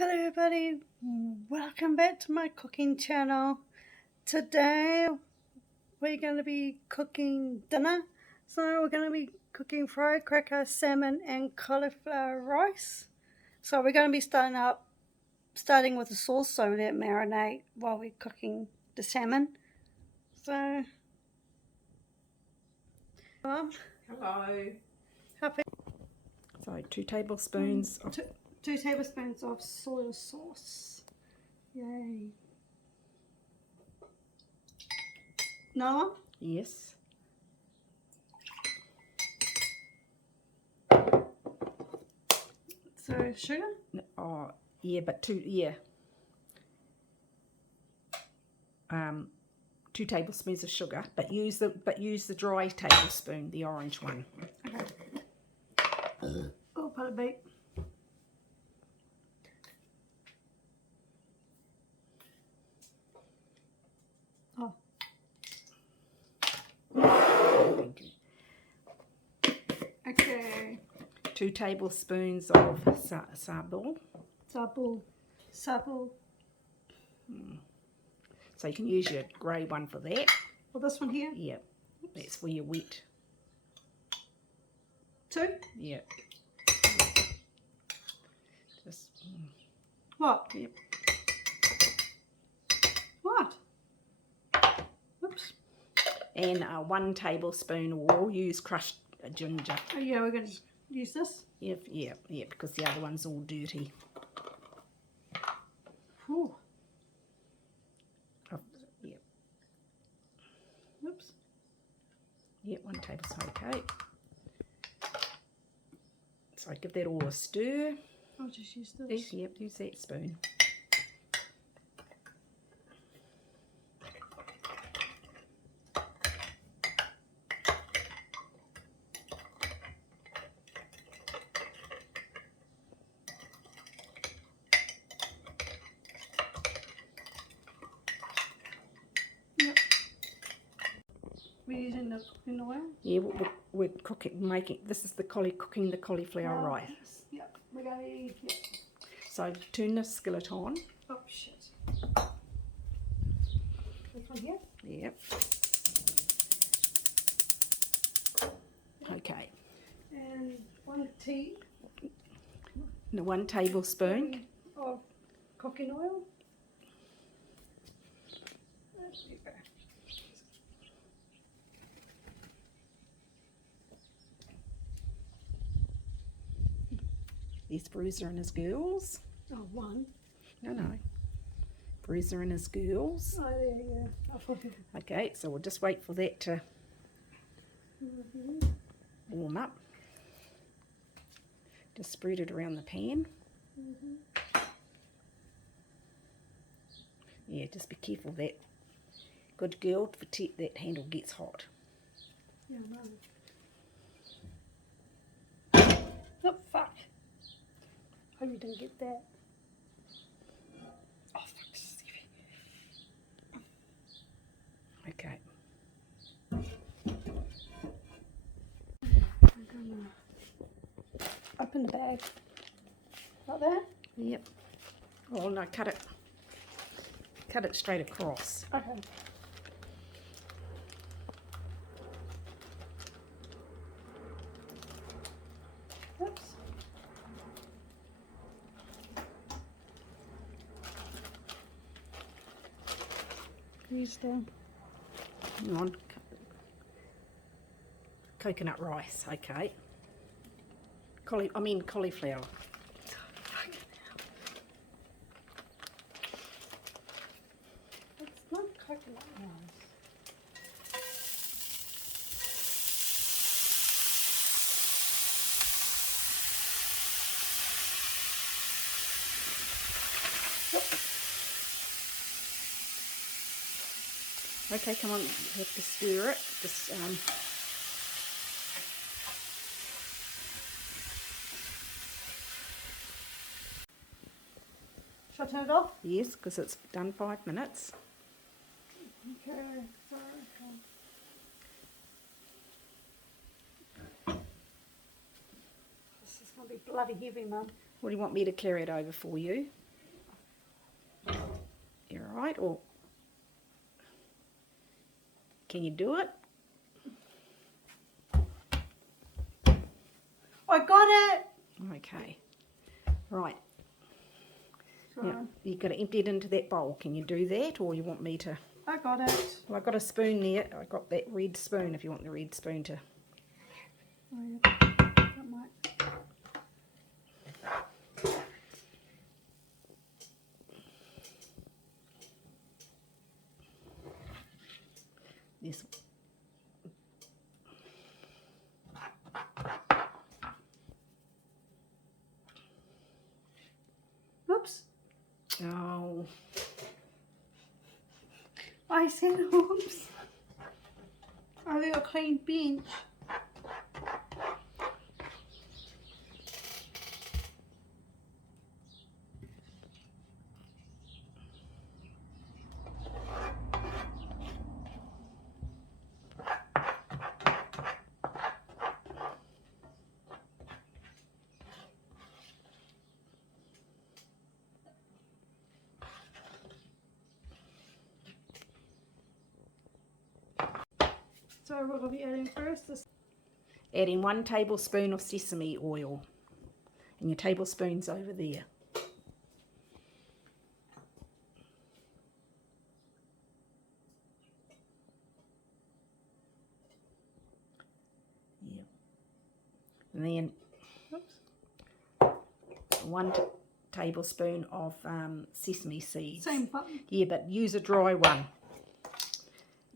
Hello everybody, welcome back to my cooking channel. Today we're going to be cooking dinner. So we're going to be cooking firecracker, salmon and cauliflower rice. So we're going to be starting with the sauce so let it marinate while we're cooking the salmon. So Hello. happy. So 2 tablespoons of 2 tablespoons of soy sauce. Yay. Another one? yes. So sugar? Oh yeah, but 2 2 tablespoons of sugar, but use the dry tablespoon, the orange one. Okay. Oh, put a beat. Oh. Thank you. Okay. 2 tablespoons of savory. Sable. So you can use your grey one for that. Well, this one here? Yep. That's for your wet. 2? Yep. Just What? yep. What? Oops. And 1 tablespoon, or we'll use crushed ginger. Oh yeah, we're going to use this? Yep, because the other one's all dirty. Ooh. Yep. Oops. Yep, 1 tablespoon, okay. So give that all a stir. I'll just use this. Yep, use that spoon. Yep. We're using the cooking oil? Yeah, we're cooking, this is cooking the cauliflower rice. Yep, we're going to eat it. So turn the skillet on. Oh shit. This one here? Yep. Okay. And 1 tea. 1 tablespoon. Of cooking oil. There's Bruiser and his girls. Oh, 1. No. Bruiser and his girls. Oh, there you go. Okay, so we'll just wait for that to warm up. Just spread it around the pan. Yeah, just be careful that. Good girl, that handle gets hot. Yeah, no. Oh, fuck. Hope you didn't get that. Oh, fuck. Okay. I'm gonna open the bag. Like that? Yep. Oh no, cut it. Cut it straight across. Okay. Oops. Use the Hang on. Coconut rice, okay. Cauliflower. It's not coconut rice. Okay, come on, you have to stir it. Just Shall I turn it off? yes, because it's done 5 minutes. Okay, sorry. This is going to be bloody heavy, Mum. What do you want me to carry it over for you? You're right, or can you do it? I got it! Okay. Right. Sorry. Now, you've got to empty it into that bowl. Can you do that, or you want me to? I got it. Well, I've got a spoon there. I've got that red spoon if you want the red spoon to. Oh, yeah. That might. This. Oops. Oh. I said oops. I've got a clean bench. So we're going to be adding first this. Adding 1 tablespoon of sesame oil. And your tablespoon's over there. Yeah. And then Oops. 1 tablespoon of sesame seeds. Same button. Yeah, but use a dry one.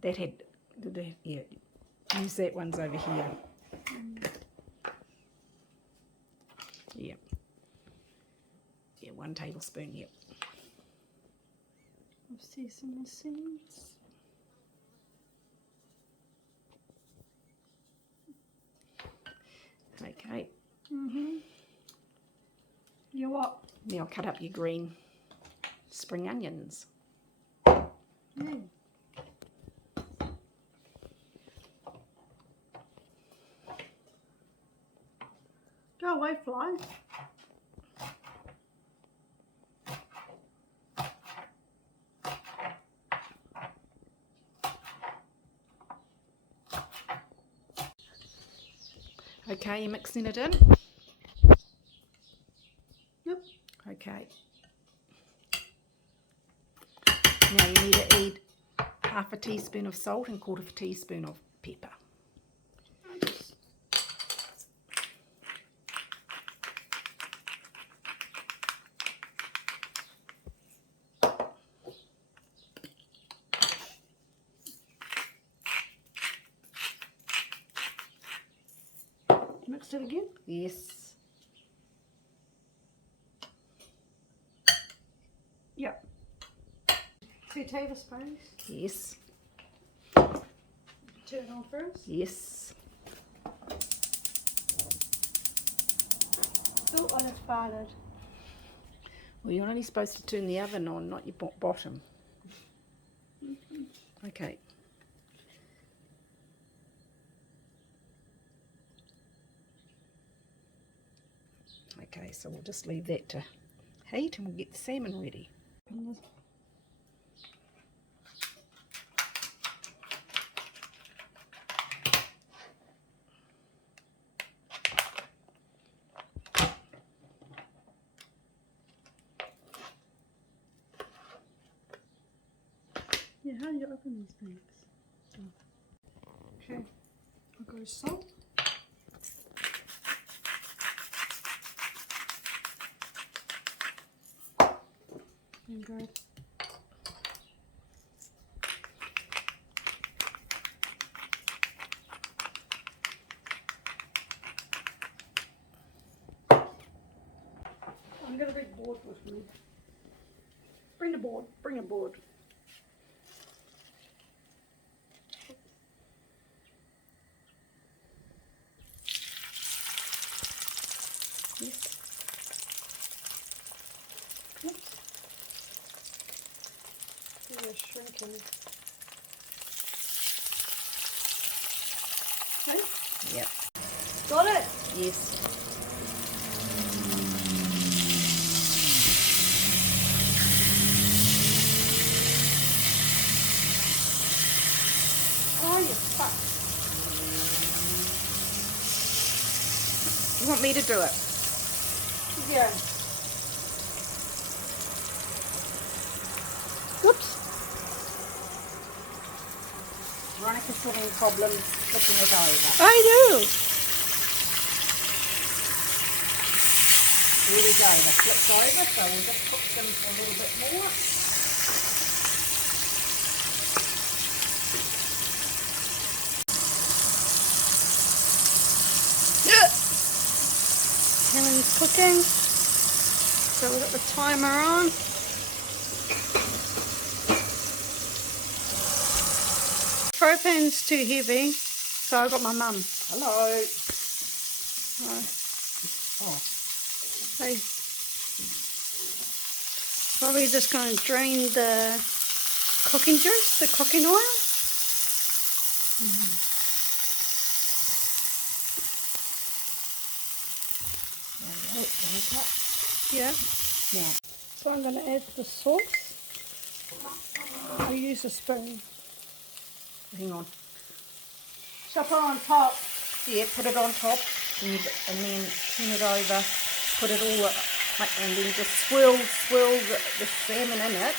That had, yeah, use that one's over here. Yeah. Yeah, 1 tablespoon, yep. Of sesame seeds. Okay. You what? Now cut up your green spring onions. Yeah. Go away, fly. Okay, you're mixing it in? Yep. Okay. Now you need to add half a teaspoon of salt and 1/4 teaspoon of pepper. Mix it again. Yes. Yep. 2 tablespoons. Yes. Turn it on first. Yes. Oh, I just farted. Well, you're only supposed to turn the oven on, not your bottom. Okay. Okay, so we'll just leave that to heat and we'll get the salmon ready. Yeah, how do you open these things? Okay, I'll go salt. And go. I'm gonna bring a board with me. Bring a board, bring a board. Yes. Oops. They're shrinking. Okay. Yep. Got it! Yes. You want me to do it? Yeah. Oops. Veronica's having problems flipping it over. I do. Here we go, the flip's over, so we'll just cook them for a little bit more. Salmon's cooking. So we've got the timer on. Fry pan's too heavy, so I've got my mum. Hello. Oh. Oh, Hey. Probably just going to drain the cooking juice, the cooking oil. Yeah. now, So I'm going to add the sauce. I'll use a spoon. hang on. Shove it on top. Yeah, put it on top and then turn it over, put it all up, and then just swirl the salmon in it.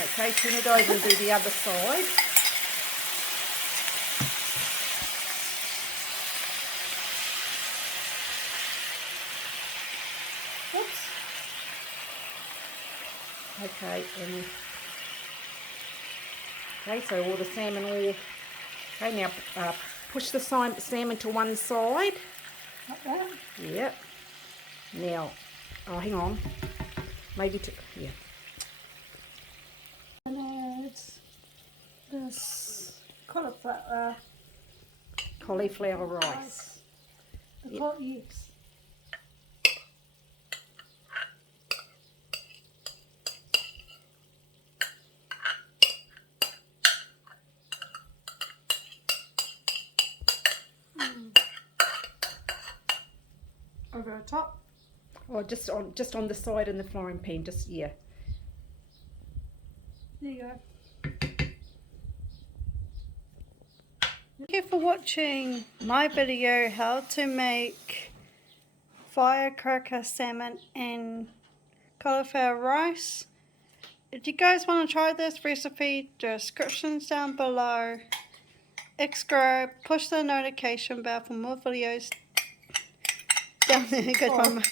Okay, turn it over and do the other side. Oops. Okay, so all the salmon all... Okay, now push the salmon to one side. Like that. Yep. Now, oh, hang on. Maybe yeah. And add this cauliflower. Cauliflower rice. Yep. Yes. Over the top. Or just on the side in the frying pan, just yeah. There you go. Thank you for watching my video how to make firecracker salmon and cauliflower rice. If you guys want to try this recipe, descriptions down below. Subscribe, push the notification bell for more videos. Down there, good one.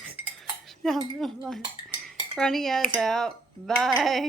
Down the line. Running as out. Bye.